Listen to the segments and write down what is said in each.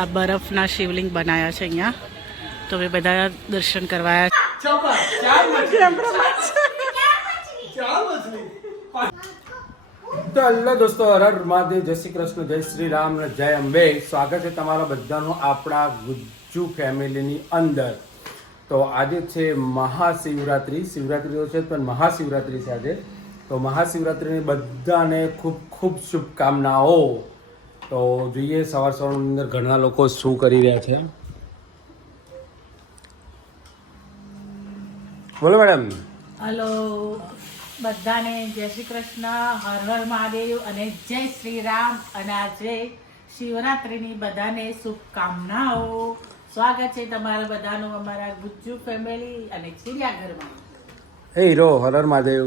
આ બરફના શિવલિંગ બનાવ્યા છે અહીંયા. તો હવે બધા દર્શન કરવા તો હલ્લો દોસ્તો, હર હર મહાદેવ, જય શ્રી કૃષ્ણ, જય શ્રી રામ, જય અંબે. સ્વાગત છે તમારા બધાનું આપણા ગુજ્જુ ફેમિલીની અંદર. તો આજે છે મહાશિવરાત્રિ. શિવરાત્રિ તો છે પણ મહાશિવરાત્રિ છે આજે. તો મહાશિવરાત્રિની બધાને ખૂબ ખૂબ શુભકામનાઓ. તો જોઈએ સવાર સવારની અંદર ઘણા લોકો શું કરી રહ્યા છે. બોલો મેડમ. હલો બધાને જય શ્રી કૃષ્ણ, હર હર મહાદેવ અને જય શ્રી રામ. અને આજે શિવરાત્રિની બધાને શુભકામનાઓ. સ્વાગત છે તમારા બધાનું અમારા ગુજ્જુ ફેમિલી અને ચિડિયાઘરમાં. હે હીરો, હર હર મહાદેવ.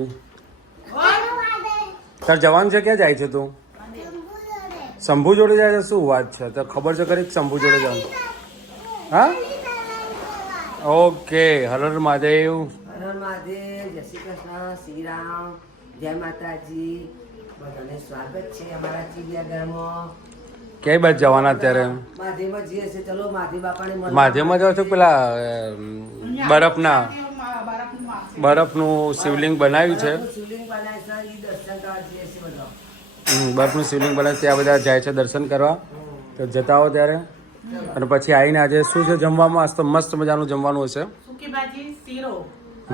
તાર જવાનું છે? ક્યાં જાય છે તું? શંભુ જોડે જાય છે? શું વાત છે? તો ખબર છે ખરી શંભુ જોડે જવાનું? હા, ઓકે. હર હર મહાદેવ. હર મહાદેવ, જય શ્રી કૃષ્ણ, શ્રી રામ, જય માતાજી. બધાને સ્વાગત છે અમારા ચિડિયાઘરમાં. ક્યાંય બાજુ જવાના અત્યારે? માધેમાં જઈએ છે. ચલો માધે બાપાને માધ્યમમાં જાવ છો? પેલા બરફનું શિવલિંગ બનાવ્યું છે. શિવલિંગ બનાવે છે, એ દર્શન કરવા જઈએ છે બધા. બરફનું શિવલિંગ બનાવે ત્યાં બધા જાય છે દર્શન કરવા. તો જતા હો ત્યારે. અને પછી આવીને આજે શું છે જમવામાં? આજ તો મસ્ત મજાનું જમવાનું હશે. સૂકી ભાજી, શીરો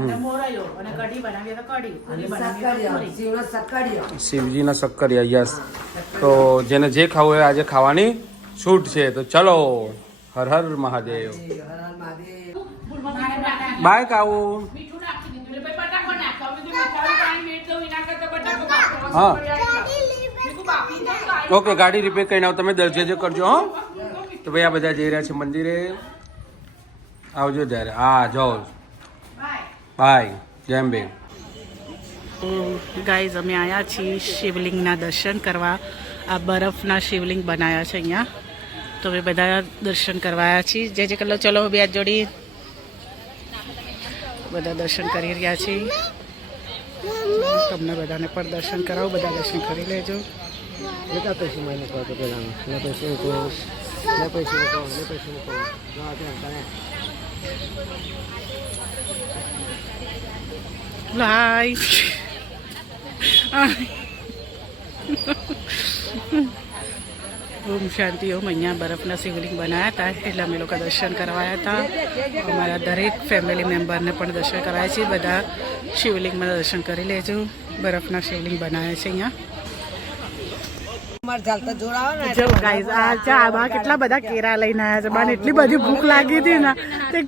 અને મોરૈયો અને કઢી બનાવીએ તો કઢી, પૂરી બનાવીએ તો પૂરી. શિવનો સક્કરિયો. શિવજીના શક્કરિયા, યસ. તો જેને જે ખાવું હોય આજે ખાવાની છૂટ છે. તો ચલો, હર હર મહાદેવ. હર હર મહાદેવ. બાય કાવું. હા, ઓકે. ગાડી રિપેર કરીને આવો. તમે જે કરજો. હા, તો ભાઈ આ બધા જઈ રહ્યા છે મંદિરે. આવજો ત્યારે. હા, જાઓ. બાય. જય અંબે. ગાઈઝ, અમે આવ્યા છીએ શિવલિંગના દર્શન કરવા. આ બરફના શિવલિંગ બનાવ્યા છે અહીંયા. તો હવે બધા દર્શન કરવા આવ્યા છીએ. જે કલો ચલો બે હાથ જોડી. બધા દર્શન કરી રહ્યા છીએ. તમને બધાને પણ દર્શન કરાવું. બધા દર્શન કરી લેજો. લાઈ ઓમ શાંતિ. ઓમ અહીંયા બરફના શિવલિંગ બનાવ્યા હતા એટલે અમે લોકો દર્શન કરવાયા હતા. અમારા દરેક ફેમિલી મેમ્બરને પણ દર્શન કરાયા છે. બધા શિવલિંગમાં દર્શન કરી લેજો. બરફના શિવલિંગ બનાવ્યા છે અહીંયા. જો ગાઈઝ, આ ચા કેટલા બધા કેળા લઈને આવ્યા છે. બાને એટલી બધી ભૂખ લાગી હતી ને તે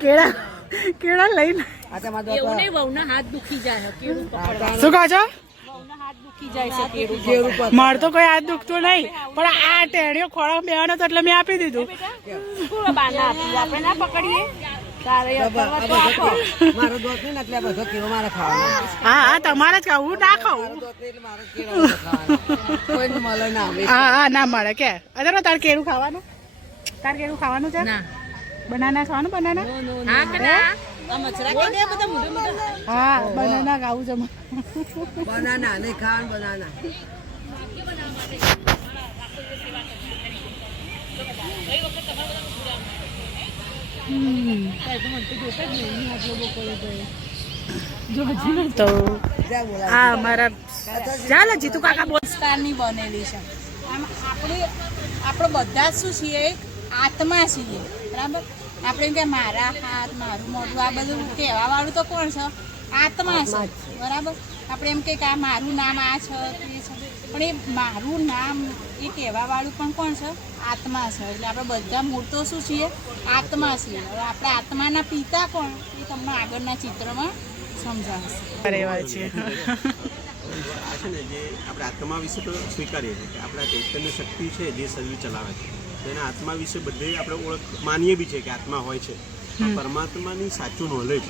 કેળા લઈને. શું કહો છો? મારે તો કોઈ હાથ દુખતું નહીં, પણ આ ટેણીઓ ખોળા બેવાનો તો એટલે મેં આપી દીધું. હા હા, તમારે જ ખાવું, ના ખાવું. હા હા, ના મળે કે. અરે તાર કેળું ખાવાનું? તાર કેળું ખાવાનું છે? બનાના ખાવાનું? બનાના? હા, બનાના ખાવું છે. બનાના નહીં ખાવાનું, બનાના. તો આ અમારા ચાલ જીતુ કાકા બોલની બનેલી છે. આમ આપણો બધા શું છીએ? એક આત્મા છીએ, બરાબર? આપણે કે મારા હાથ, મારું મોઢું, આ બધું કહેવા વાળું તો કોણ છે? આત્મા છે, બરાબર? આપણે એમ કે આ મારું નામ આ છે, તે છે, પણ એ મારું નામ એ કહેવા વાળું પણ કોણ છે? આત્મા છે. એટલે આપણે બધા મૂળ તો શું છીએ? આત્મા છીએ. હવે આપણે આત્માના પિતા કોણ એ તમને આગળના ચિત્રમાં સમજાવશે. છે. આ છે ને, જે આપણે આત્મા વિશે તો સ્વીકારીએ છીએ કે આપણા ચૈતન્ય શક્તિ છે જે શરીર ચલાવે છે. તેના આત્મા વિશે બધે આપણે ઓળખ માનીએ બી છે કે આત્મા હોય છે. પરમાત્માની સાચું નોલેજ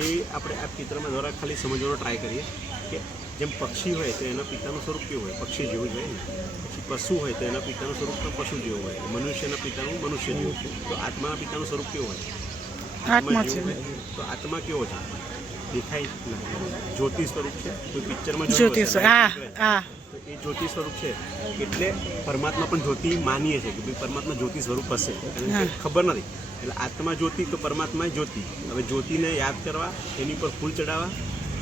એ આપણે આ ચિત્રમાં દ્વારા ખાલી સમજવાનો ટ્રાય કરીએ કે જેમ પક્ષી હોય તો એના પિતાનું સ્વરૂપ કેવું હોય? પક્ષી જેવું જ હોય ને. પછી પશુ હોય તો એના પિતાનું સ્વરૂપ પણ પશુ જેવું હોય. મનુષ્યના પિતાનું મનુષ્ય જેવું છે. તો આત્માના પિતાનું સ્વરૂપ કેવું હોય? આત્મા જેવું હોય. તો આત્મા કેવો છે? દેખાય જ્યોતિ સ્વરૂપ છે. કોઈ પિક્ચરમાં જ્યોતિ. હા હા, તો તો એ જ્યોતિ સ્વરૂપ છે એટલે પરમાત્મા પણ જ્યોતિ માનીએ છીએ કે ભાઈ પરમાત્મા જ્યોતિ સ્વરૂપ હશે, કારણ કે ખબર નથી. એટલે આત્મા જ્યોતિ તો પરમાત્મા જ્યોતિ. હવે જ્યોતિને યાદ કરવા, એની પર ફૂલ ચડાવવા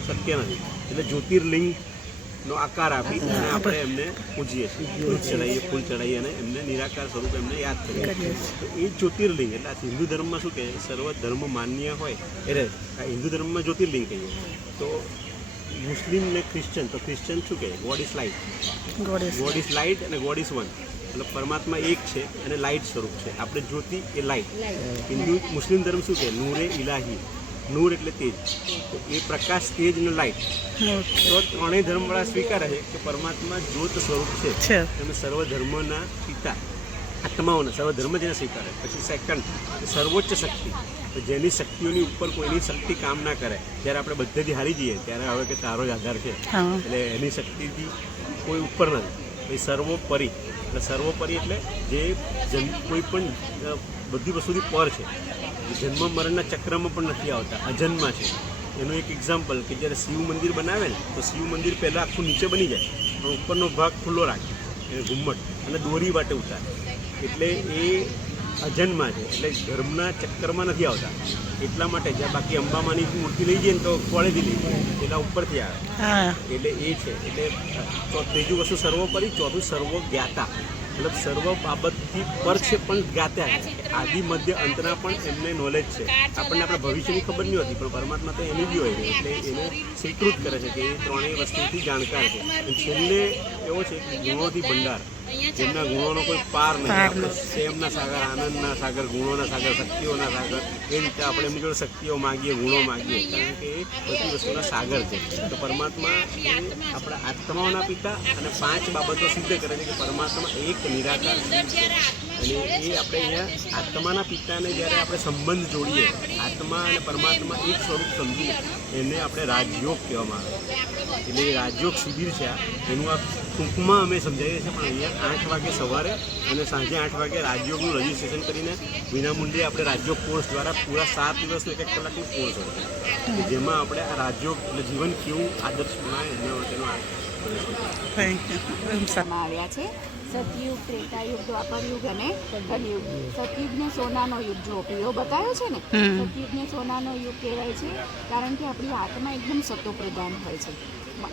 શક્ય નથી. એટલે જ્યોતિર્લિંગનો આકાર આપી અને આપણે એમને પૂજીએ છીએ, ફૂલ ચડાવીએ અને એમને નિરાકાર સ્વરૂપ એમને યાદ કરીએ. તો એ જ્યોતિર્લિંગ એટલે આ હિન્દુ ધર્મમાં શું કહે, સર્વ ધર્મ માન્ય હોય એટલે આ હિન્દુ ધર્મમાં જ્યોતિર્લિંગ કહીએ. તો મુસ્લિમ ને ક્રિશ્ચન, તો ક્રિશ્ચન શું કહે, God is light, God is light અને ગોડ ઇઝ વન. એટલે પરમાત્મા એક છે અને લાઇટ સ્વરૂપ છે. આપણે જ્યોતિ એ લાઇટ. હિન્દુ મુસ્લિમ ધર્મ શું કહે, નૂરે ઇલાહી, નૂર એટલે તેજ. તો એ પ્રકાશ, તેજ અને લાઇટ. તો ત્રણેય ધર્મવાળા સ્વીકારે છે કે પરમાત્મા જ્યોત સ્વરૂપ છે અને સર્વ ધર્મના પિતા, આત્માઓના સર્વ ધર્મ જેને સ્વીકારે. પછી સેકન્ડ, સર્વોચ્ચ શક્તિ, જેની શક્તિઓની ઉપર કોઈની શક્તિ કામ ના કરે. જ્યારે આપણે બધેથી હારી જઈએ ત્યારે હવે કે તારો જ આધાર છે, એટલે એની શક્તિથી કોઈ ઉપર નથી. પછી સર્વોપરી, એટલે સર્વોપરી એટલે જે કોઈ પણ બધી વસ્તુથી પર છે, જન્મ મરણના ચક્રમાં પણ નથી આવતા, અજન્મા છે. એનું એક એક્ઝામ્પલ કે જ્યારે શિવ મંદિર બનાવે ને તો શિવ મંદિર પહેલાં આખું નીચે બની જાય, પણ ઉપરનો ભાગ ખુલ્લો રાખે, એ ઘુમ્મટ, અને દોરી વાટે ઉતારે. એટલે એ અજન્મા છે, એટલે ધર્મના ચક્કરમાં નથી આવતા. એટલા માટે જ્યાં બાકી અંબામાની મૂર્તિ લઈ જઈએ ને તો કોળેથી લઈ જાય, એટલા ઉપરથી આવે. એટલે એ છે. એટલે ત્રીજું વસ્તુ સર્વોપરી, ચોથું સર્વ જ્ઞાતા, મતલબ સર્વ બાબતથી પર છે પણ જ્ઞાતા છે. આદિ મધ્ય અંતના પણ એમને નોલેજ છે. આપણને આપણા ભવિષ્યની ખબર નહીં હોતી, પણ પરમાત્મા તો એની બી હોય છે. એટલે એને સ્વીકૃત કરે છે કે એ ત્રણેય વસ્તુથી જાણકાર છે. અને છેલ્લે એવો છે કે ગુણોથી ભંડાર, જેમના ગુણોનો કોઈ પાર નથી. પ્રેમના સાગર, આનંદના સાગર, ગુણોના સાગર, શક્તિઓના સાગર. એ રીતે આપણે એમની જોડે શક્તિઓ માગીએ, ગુણો માગીએ, કારણ કે એ બધી વસ્તુના સાગર છે. તો પરમાત્મા એ આપણા આત્માઓના પિતા અને 5 બાબતો સિદ્ધ કરે છે કે પરમાત્મા એક નિરાકાર છે. અને એ આપણે અહીંયા આત્માના પિતાને જ્યારે આપણે સંબંધ જોડીએ, આત્મા અને પરમાત્મા એક સ્વરૂપ સમજી, એને આપણે રાજયોગ કહેવામાં આવે. એટલે એ રાજયોગ શિબિર છે. એનું આ ટૂંકમાં અમે સમજાવીએ છીએ, પણ અહીંયા 8 વાગે સવારે અને સાંજે 8 વાગે રાજયોગનું રજિસ્ટ્રેશન કરીને વિનામૂલ્યે આપણે રાજયોગ કોર્સ દ્વારા પૂરા 7 દિવસનો 1 કલાકનો કોર્સ હોય, જેમાં આપણે આ રાજયોગ એટલે જીવન કેવું આદર્શ બનાવે એના માટેનો આવ્યા છે. સતયુગ, ત્રેતાયુગ, દ્વાપરયુગ અને કલયુગ. સતયુગને સોનાનો યુગ, જો પીળો બતાવ્યો છે ને, સતયુગને સોનાનો યુગ કહેવાય છે, કારણ કે આપણી આત્મા એકદમ સત્વપ્રધાન હોય છે.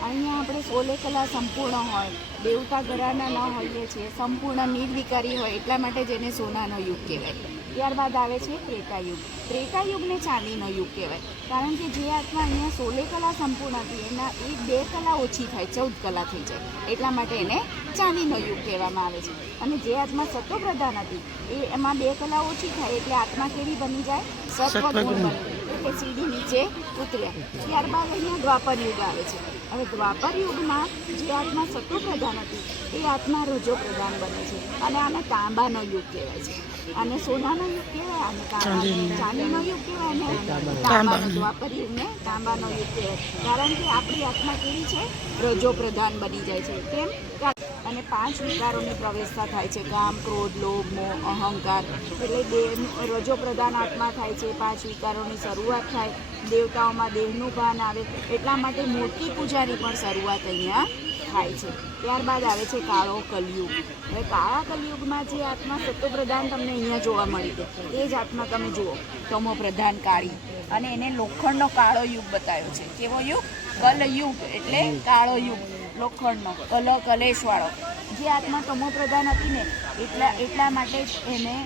અહીંયા આપણે 16 કલા સંપૂર્ણ હોય, દેવતા ઘરાના ન હોઈએ છીએ, સંપૂર્ણ નિર્વિકારી હોય, એટલા માટે જેને સોનાનો યુગ કહેવાય. ત્યારબાદ આવે છે ત્રેતાયુગ. ત્રેતાયુગને ચાંદીનો યુગ કહેવાય, કારણ કે જે આત્મા અહીંયા 16 કલા સંપૂર્ણ હતી એના 2 કલા ઓછી થાય, 14 કલા થઈ જાય, એટલા માટે એને ચાંદીનો યુગ કહેવામાં આવે છે. અને જે આત્મા સત્વપ્રધાન હતી એમાં 2 કલા ઓછી થાય, એટલે આત્મા કેવી બની જાય, સત્વગુણ બની, એટલે સીડી નીચે ઉતર્યા. ત્યારબાદ અહીંયા દ્વાપર યુગ આવે છે. હવે દ્વાપર યુગમાં જે આત્મા સત્વપ્રધાન હતી એ આત્મા રજો પ્રધાન બને છે, અને આને તાંબાનો યુગ કહેવાય છે. અને સોનાનો યુગ કહેવાય, અને ચાંદીનો યુગ કહેવાય, અને તાંબાનો, દ્વાપર યુગને તાંબાનો યુગ કહેવાય, કારણ કે આપણી આત્મા કેવી છે, રજો પ્રધાન બની જાય છે. કેમ? અને 5 વિકારોની પ્રવેશતા થાય છે, કામ, ક્રોધ, લોભ, મોહ, અહંકાર. એટલે રજો પ્રધાન આત્મા થાય છે, 5 વિકારોની શરૂઆત થાય, દેવતાઓમાં દેહનું ભાન આવે, એટલા માટે મૂર્તિ પૂજાની પણ શરૂઆત અહીંયા થાય છે. ત્યારબાદ આવે છે કાળો કલયુગ. હવે કાળા કલયુગમાં જે આત્મા સત્વપ્રધાન તમને અહીંયા જોવા મળી છે એ જ આત્મા તમે જુઓ, તમો પ્રધાન કાળી, અને એને લોખંડનો કાળો યુગ બતાવ્યો છે. કેવો યુગ? કલયુગ, એટલે કાળો યુગ, લોખંડનો, કલેશવાળો. જે આત્મા તમો પ્રધાન હતી ને એટલા માટે જ એને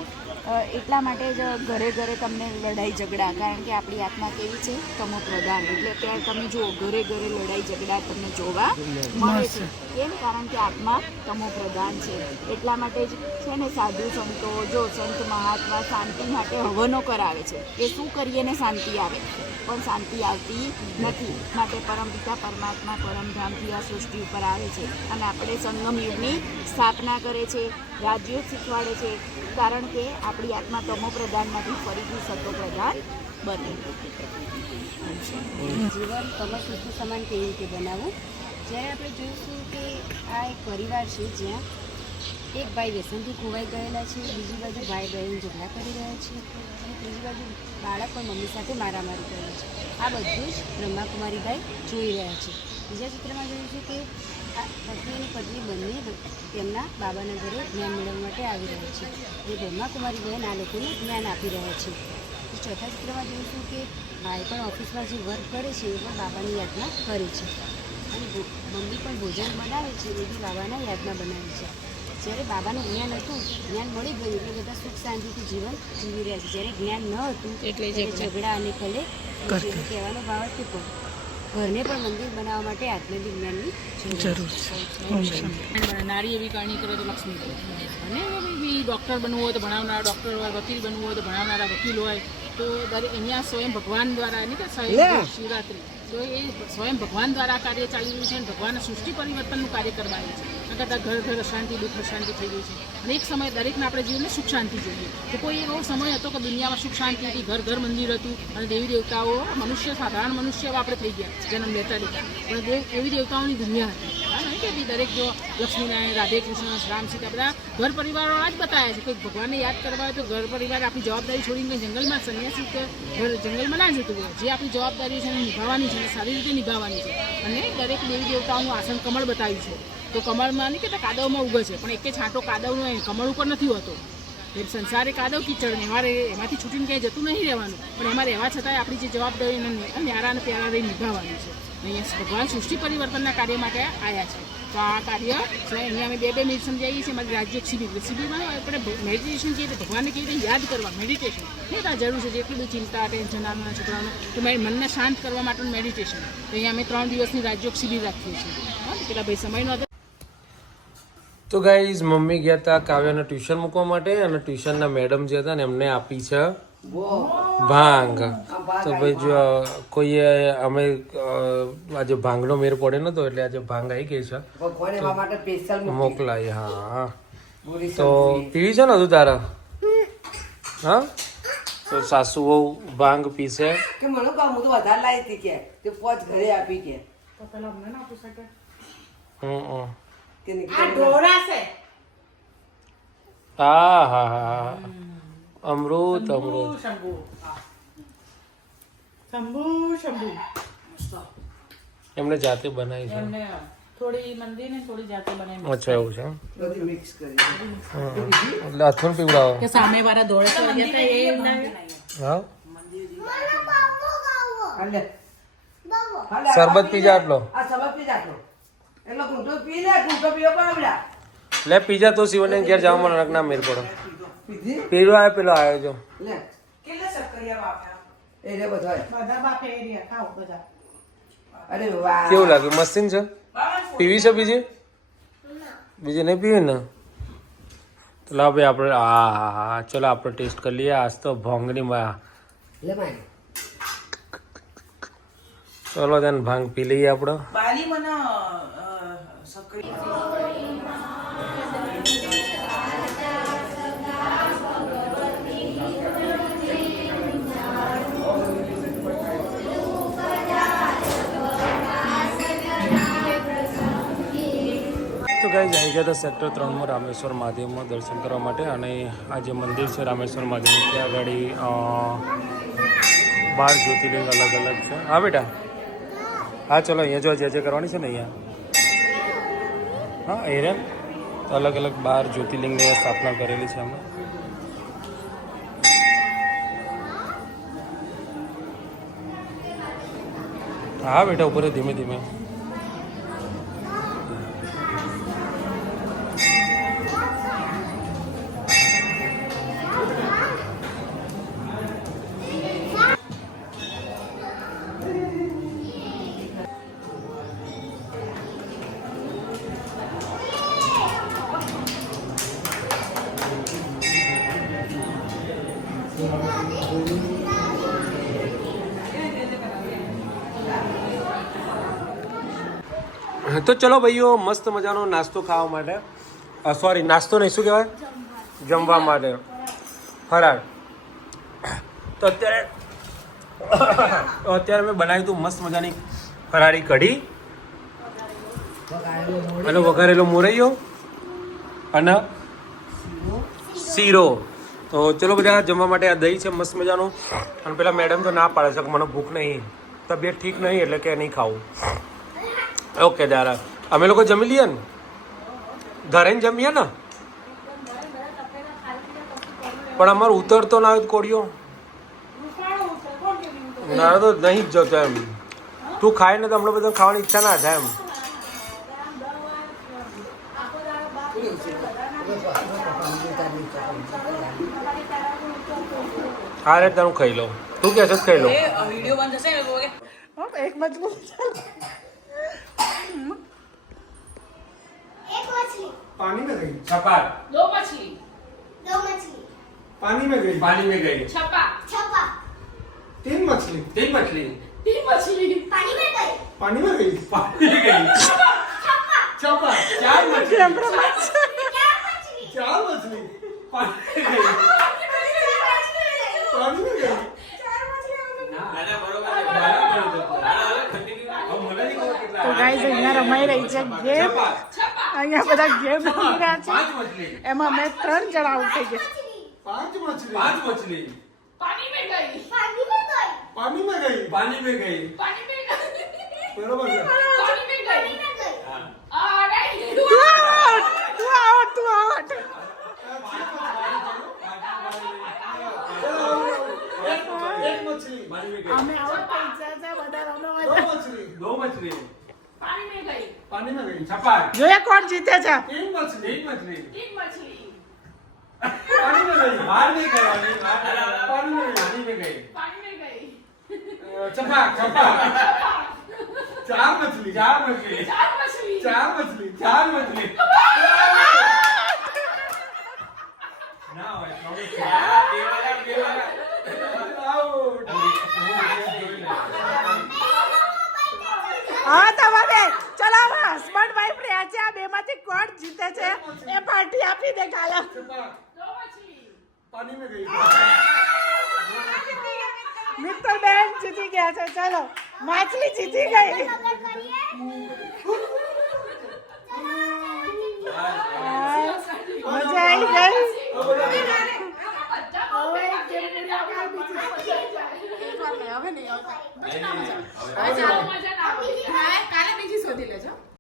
એટલા માટે જ ઘરે ઘરે તમને લડાઈ ઝઘડા, કારણ કે આપણી આત્મા કેવી છે, તમો પ્રધાન. એટલે ત્યારે તમે જુઓ ઘરે ઘરે લડાઈ ઝઘડા તમને જોવા મળે છે. કેમ? કારણ કે આત્મા તમો પ્રધાન છે. એટલા માટે જ છે ને સાધુ સંતો, જો સંત મહાત્મા શાંતિ માટે હવનો કરાવે છે કે શું કરીએ ને શાંતિ આવે, પણ શાંતિ આવતી નથી. માટે પરમપિતા પરમાત્મા પરમધામથી આ સૃષ્ટિ ઉપર આવે છે, અને આપણે સંગમ યુગની સ્થાપના કરે છે, રાજયોગ શીખવાડે છે, કારણ કે આપણી આત્મા તમો પ્રધાનમાંથી ફરીથી સત્વ પ્રધાન બને. જીવન કમરસૂત્ર સમાન કેવી રીતે બનાવવું? જ્યારે આપણે જોઈશું કે આ એક પરિવાર છે જ્યાં એક ભાઈ વ્યસનથી ખોવાઈ ગયેલા છે, બીજી બાજુ ભાઈ બહેન ઝઘડા કરી રહ્યા છે, અને ત્રીજી બાજુ બાળક પણ મમ્મી સાથે મારામારી કરે છે. આ બધું જ બ્રહ્માકુમારીભાઈ જોઈ રહ્યા છે. બીજા ચિત્રમાં જોયું છે કે પત્ની અને પત્ની બંને તેમના બાબાના ઘરે જ્ઞાન મેળવવા માટે આવી રહ્યા છે. જે બ્રહ્માકુમારી બહેન આ લોકોને જ્ઞાન આપી રહ્યા છે. ચોથા ચિત્રમાં જોઈશું કે ભાઈ પણ ઓફિસમાં જે વર્ક કરે છે એ પણ બાબાની યાદમાં કરે છે અને મમ્મી પણ ભોજન બનાવે છે એ બી બાબાના યાદમાં બનાવે છે. જ્યારે બાબાનું જ્ઞાન હતું, જ્ઞાન મળી ગયું એટલે બધા સુખ શાંતિથી જીવન જીવી રહ્યા છે. જ્યારે જ્ઞાન ન હતું એટલે ઝઘડા અને કલે કહેવાનો ભાવ છે પણ ઘરને પણ મંદિર બનાવવા માટે આત્મવિજ્ઞાનની જરૂર છે. નારી એવી કારણી કરે તો લક્ષ્મી કરે અને બી ડૉક્ટર બનવું હોય તો ભણાવનારા ડૉક્ટર હોય, વકીલ બનવું હોય તો ભણાવનારા વકીલ હોય. તો દરેક અહીંયા સ્વયં ભગવાન દ્વારા નહીં કે શિવરાત્રિ તો એ સ્વયં ભગવાન દ્વારા કાર્ય ચાલી રહ્યું છે અને ભગવાનના સૃષ્ટિ પરિવર્તનનું કાર્ય કરવાનું છે. કરતાં ઘર ઘર અશાંતિ દુઃખ અશાંતિ થઈ ગઈ છે અને એક સમય દરેકના આપણે જીવનને સુખ શાંતિ જોઈએ. તો કોઈ એવો સમય હતો કે દુનિયામાં સુખ શાંતિ હતી, ઘર ઘર મંદિર હતું અને દેવી દેવતાઓ મનુષ્ય સાધારણ મનુષ્ય આપણે થઈ ગયા જન્મ લેતા પણ દેવી દેવતાઓની દુનિયા હતી. કે દરેક જો લક્ષ્મીનારાયણ, રાધે કૃષ્ણ, રામ સીતા બધા ઘર પરિવારવાળા જ બતાવ્યા છે. કોઈ ભગવાનને યાદ કરવા હોય તો ઘર પરિવાર આપણી જવાબદારી છોડીને જંગલમાં સંન્યાસી કે જંગલમાં ના જતું હોય. જે આપણી જવાબદારી છે એને નિભાવવાની છે, સારી રીતે નિભાવવાની છે. અને દરેક દેવી દેવતાઓનું આસન કમળ બતાવ્યું છે. તો કમળમાં નહીં કહેતા કાદવમાં ઉગે છે પણ એકે છાંટો કાદવનો કમળ ઉપર નથી હોતો. એ સંસારે કાદવ કીચડ એમાંથી છૂટીને ક્યાંય જતું નહીં રહેવાનું પણ એમાં રહેવા છતાંય આપણી જે જવાબદારી ન્યારા અને પ્યારા રહી નિભાવવાની છે. અહીંયા ભગવાન સૃષ્ટિ પરિવર્તનના કાર્ય માટે આવ્યા છે. તો આ કાર્ય અહીંયા અમે 2 મિનિટ સમજાવીએ છીએ. અમારી રાજ્ય શિબિરમાં આપણે મેડિટેશન કહીએ તો ભગવાનને કેવી રીતે યાદ કરવા મેડિટેશન નહીં તો આ જરૂર છે. જેટલી બધી ચિંતા ટેન્શન નાના છોકરાઓને તો મનને શાંત કરવા માટેનું મેડિટેશન. તો અહીંયા અમે 3 દિવસની રાજ્યોગ શિબિર રાખીએ છીએ. પેલા ભાઈ સમયનો હતો. તો ગાઈઝ મમ્મી ગયા હતા કાવ્યાને ટ્યુશન મૂકવા માટે અને ટ્યુશનના મેડમ જે હતા ને એમને આપી છે ભાંગ. તો ભાઈ જો કોઈએ અમે આજે ભાંગનો મેર પડે નતો એટલે આજે ભાંગ આવી ગઈ છે મોકલાય. હા તો પીવી છે ને તું તારા? હા તો સાસુ બહુ ભાંગ પીશે કે મને કહું હું તો વધારે લાવી હતી કે તે પોચ ઘરે આપી કે તો પેલા અમને ના આપી શકે. આ ઢોરા છે. હા હા હા અમૃત અમૃત શંભુ શંભુ શંભુ એમને જાતે બનાવી છે. એમને થોડી મંદિર ને થોડી જાતે બનાવી. અચ્છા એવું છે બધી મિક્સ કરી એટલે હાથમાં પીવડાવો. કે સામે વાળા દોડે તો હતા એ હા હાલે શરબત પીજા આટલો આ સબબ પી જાતો એટલે ગુંટો પી લે ગુંટો પીઓ પાવડા લે પીજા તો શિવને ઘેર જવા મને ના મેર પડો. પીધી પેલો આવ્યો પેલો આવ્યો જો લે કેટલા શક્કરિયા બાફ્યા એ રે બધા બાપે એરિયા ખાઓ બધા. અરે વાહ કેવું લાગે? મસ્તીન છે. પીવી છે બીજી? બીજી નહીં પીવી ને તો લા ભાઈ આપણે હા ચલો આપણે ટેસ્ટ કરી લઈએ. આજ તો ભાંગની લે ભાઈ ચલો તેને ભાંગ પી લઈએ આપણે. બાલી મને સક્રિય તો ગાઈઝ આવી ગયા હતા સેક્ટર 3માં રામેશ્વર મહાદેવમાં દર્શન કરવા માટે. અને આ જે મંદિર છે રામેશ્વર મહાદેવનું ત્યાં આગળ 12 જ્યોતિર્લિંગ અલગ અલગ છે. હા બેટા હા ચલો અહીંયા જો જે કરવાની છે ને અહીંયા હા એ રે અલગ અલગ 12 જ્યોતિર્લિંગની સ્થાપના કરેલી છે અમે. હા બેટા ઉપર ધીમે ધીમે. તો ચલો ભાઈઓ મસ્ત મજાનો નાસ્તો ખાવા માટે સોરી નાસ્તો નહીં શું કહેવાય જમવા માટે ફરાળ. તો અત્યારે મેં બનાવ્યું હતું મસ્ત મજાની ફરાળી કઢી અને વઘારેલો મોરૈયો અને શીરો. તો ચલો બધા જમવા માટે આ દહીં છે મસ્ત મજાનું. અને પેલા મેડમ તો ના પાડે છે કે મને ભૂખ નહીં, તબિયત ઠીક નહીં એટલે કે નહીં ખાવું. ઓકે દારા અમે લોકો જમી લઈએ ને ઘરે જ જમીએ ને પણ અમારે ઉતરતો ના આવે કોળીઓ ના તો નહીં જ જતો એમ તું ખાય ને તો હમણાં બધા ખાવાની ઈચ્છા ના થાય એમ હા રે તારું ખાઈ લો તું કે છે ખાઈ લો વિડીયો બંધ થશે ને તો કે એક મજબૂત एक मछली पानी में गई छपाक દો મછલી दो मछली पानी में गई पानी में गई છપા छपा तीन मछली તી મછલી पानी में गई पानी में गई पानी में गई छपा छपाक चार मछली क्या मछली चार मछली पानी में गई पानी में गई તો ગાઈઝ અહીંયા રમાઈ રહી છે ગેમ અહીંયા બધા ગેમ રમી રહ્યા છે એમાં અમે 3 જણા આઉટ થઈ ગયા पांच मछली પાણી મેં ગઈ पानी में गई पानी में गई पानी में गई પાણી મેં ગઈ बरोबर है પાણી મેં पानी ગઈ में गई આ નહીં તું આઉટ एक मछली पानी में અમે આઉટ થઈ ગયા છે બધા રમવા दो मछली પાણી મેં ગઈ पानी में गई छपाक જોઈએ કોણ જીતે છે तीन मछली તી મછલી पानी में गई बाहर नहीं गई पानी में गई પાણી મેં ગઈ छपाक चार मछली ચાર મછલી ना હોય હા તમારે ચલો હવે હસબન્ડ વાઈફ રહ્યા છે આ બેમાંથી કોણ જીતે છે એ પાર્ટી આપી દે કાલે દો મછલી पानी में गई મિત્તલ બેન જીતી ગયા છે ચલો માછલી જીતી ગઈ अगर करिए મજા આવી ગઈ કાલે બીજી શોધી લેજો